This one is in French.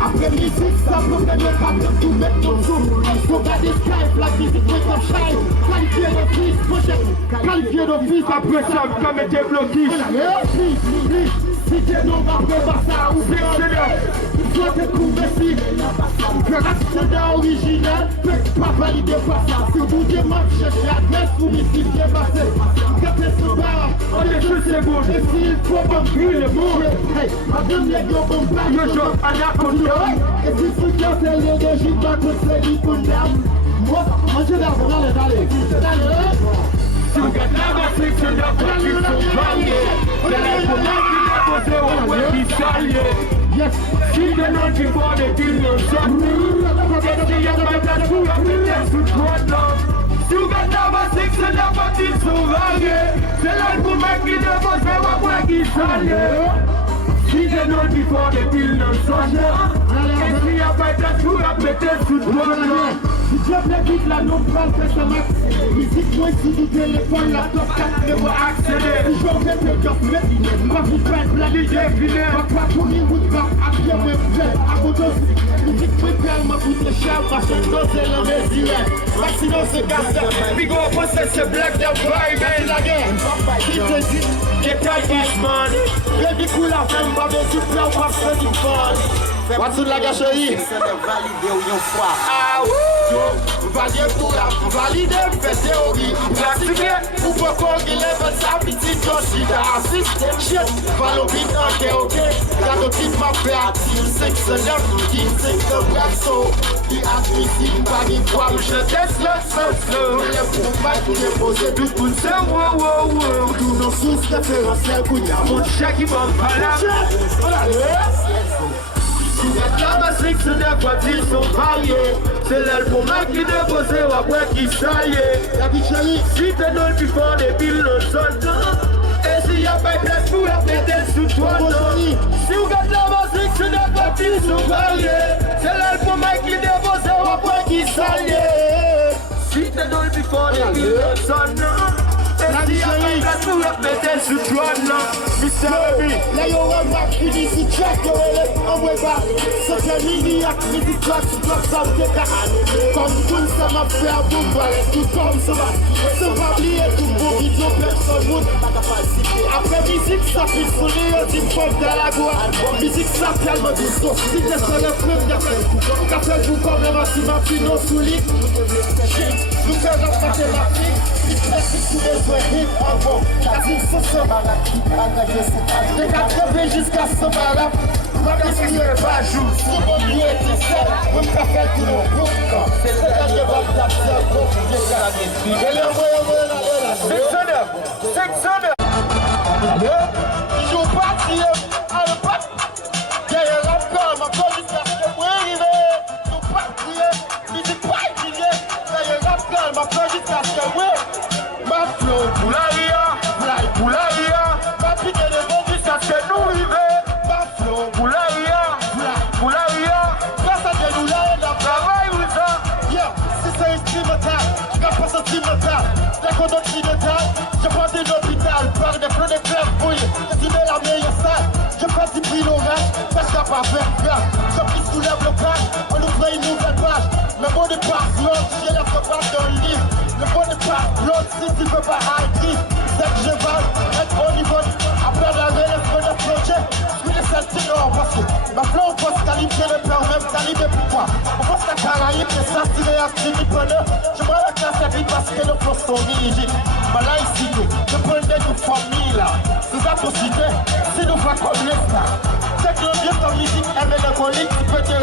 Après musique, ça peut gagner pas de tout mettre dans le zoom. Faut garder Skype, la visite with up shine. Qualifié d'office, prochaine. Qualifié d'office, après ça, comme était bloqué. Si t'es non, après ça, ou bien il faut te trouver si. Que l'accident original, peut pas valider pas ça. Si vous demandez, cherchez l'adresse ou ici, j'ai passé. Quand t'es sous barre, on est juste les bouches. Et s'il faut m'enfuir le monde, hey, madame les gars, on parle. Le jour à la condition. Et si tu tiens, c'est l'énergie, pas que c'est l'icône. Moi, j'ai la vraie d'aller. Si vous gardez la matrice, c'est la pratique, c'est varié. C'est la commande qui est posée au web qui s'allie. Si de non qui voit des films, on s'en fout. Et si y a pas d'atout, on peut être sous toi, non. Si vous gardez la matrice, c'est la pratique, c'est varié. C'est la commande qui est posée au web qui s'allie. Si de non qui voit des films, on s'en fout. Et si y a pas d'atout, on peut être sous toi, non. Si Dieu plaît vite, la non prend fait ce max. Visite-moi si du téléphone, la top 4 ne va accéder. Si je vais te dire, mais pas vous faire la l'idée finale. Pas pour y vous faire, après moi, fait à vos dos. Musique préfère, m'a coûté cher, ma chaîne c'est le désiré. Maximum c'est cassé, big up, c'est ce black de vibe, et la guerre. Qui te dit, get tight this man. Baby cool la femme, pas de souffler, on va faire du fun. What's la gâcherie? C'est de valider ou yon fois. Ah wouh! Valider tout là, valider, fait théorie. Pratiquer, ou pourquoi qu'il est votre sa petite Josie d'assiste. Shit, valobine, ok. La copine m'a fait active, 6, 9, 15, 5, de black so. Qui admit, pas une fois, où je teste le seul. Mais le pouvoir qui déposer tout pour se wow. Tous nos sources référentielles, où y'a mon chèque qui va pas là. La matrice de quoi ils sont variés. C'est l'album qui déposé ou après qui saillait. La bicherie, si t'es dans le fort des piles, non sonne. Et s'il y a pas de place pour la péter sous toi, non. Si vous gardez la matrice de quoi ils sont variés. C'est l'album qui déposé ou après qui saillait. Si t'es dans le fort des piles, non sonne. Et s'il y a pas de place pour la péter sous toi, non. Mr. Baby, là y'aura un rap qui dit si check yo elle en vrai bas. C'est que l'iniac, midi claque, tu bloques ça ou t'es carré. Comme tout ça m'a fait à boum, voilà, tout comme ça va. Se va oublier tout beau vidéo, personne monde. Après musique, ça fait sourire, on dit pomme dans la goa. Musique, ça calme du son. Si t'es sur le fleuve, qu'après vous comme même si ma fille non sous lit. Nous faisons passer la fille, il fait si tous les soins hip en bon. La vie, ça se balade. De 80 jusqu'à 100 balles, pas de ce qui est pas jour. Si mon lieu était seul, on me fait tout mon groupe. C'est le dernier bord d'acteur pour que je gagne. Et le voyons là. 600. Je parti à le pas. Derrière la pomme, ma pomme jusqu'à ce que moi arrive. Je parti, musique pas étudiée. Derrière la pomme, ma pomme jusqu'à ce que moi. Ma flow, poularia. Ma pique de bon jusqu'à ce que nous arrivons. Ma flow, poularia. Grâce à Dieu, nous l'avons dans le travail ou ça. Yeah, si c'est instrumental, je n'ai pas sentimental. Dès qu'on donne détail, je prends des hôpitaux, par des flots de clairs fouilles. Je mets la meilleure salle, je prends 10 kilomètres, parce qu'il n'y a pas faire grave. Je pisse sous le blocage, on ouvre une nouvelle page. Le mot de passe l'autre, j'ai la propage d'un livre. Le mot de passe l'autre, si tu peux pas écrire. C'est que je vais être au niveau. Après la relève de notre projet, je suis le seul ténor parce que ma flow on peut se qualifier le père même qualifié pourquoi. On pense la Caraïbe, mais ça c'est réactif, il prenait. Je vois la classe à vie parce que nos flows sont rigide. Mais là ici, je prenais une famille là. C'est ça pour citer, c'est nous faire comme les stars. C'est que le vieux comme musique est mélancolique, tu peux te